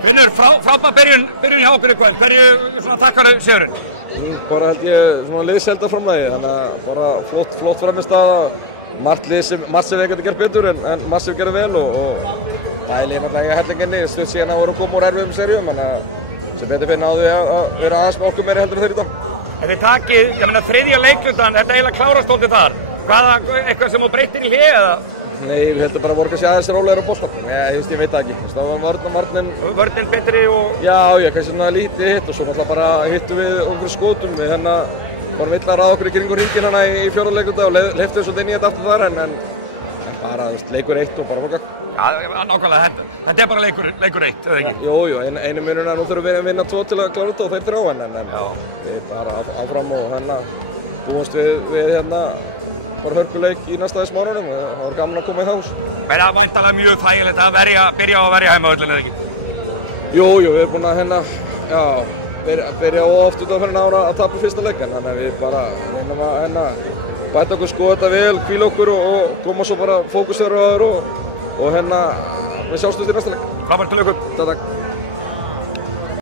Finnur, frábær byrjun hjá okkur eitthvað, hverju svona takkar sigurinn? Bara held ég svona liðselda framlagi, þannig að bara flott frammistaða, margt sem við getum gert betur en margt sem við gerum vel og bæli náttúrulega hellinginni, stutt síðan að voru að koma úr erfiðum serjum, þannig að sem betur finna á því að vera aðeins með okkur meiri heldur en þeir í dag. En þið takið, ég meina þriðja leiklutan, þetta eiginlega klárast óltið þar, eitthvað sem þú breytir í hlið eða? Nei, við heldum bara að voru kannski aðeins rólegir á boltanum, ég veit það ekki, það var vörnin betri og... Já, kannski svona lítið hitt og svo náttúrulega bara hittum við okkur skotum, við vorum illa að ráða okkur í kringur hringinn hérna í fjórða leikluta og leiftum svo inn í þetta aftur þar en bara leikur eitt og bara fólk. Já, nákvæmlega, þetta bara leikur eitt, eða ekki? Jú, einu munurinn nú þurfum við að vinna 2 til að klára þetta og þeir 3 en við bara áfram og búumst við bara hörkuleik í næsta þessum árunum og það var gaman að koma í það hús. Það er væntanlega mjög þægilegt að byrja á að verja heimavöllin, eða ekki? Jú, við erum búin að byrja oft út á fyrir ára að tapa fyrsta leikin, þannig að við bara reynum að bæta okkur, skoða þetta vel, hvíla okkur og koma svo bara fókusera á það og við sjáumst í næsta leik. Frábært til ykkur. Takk.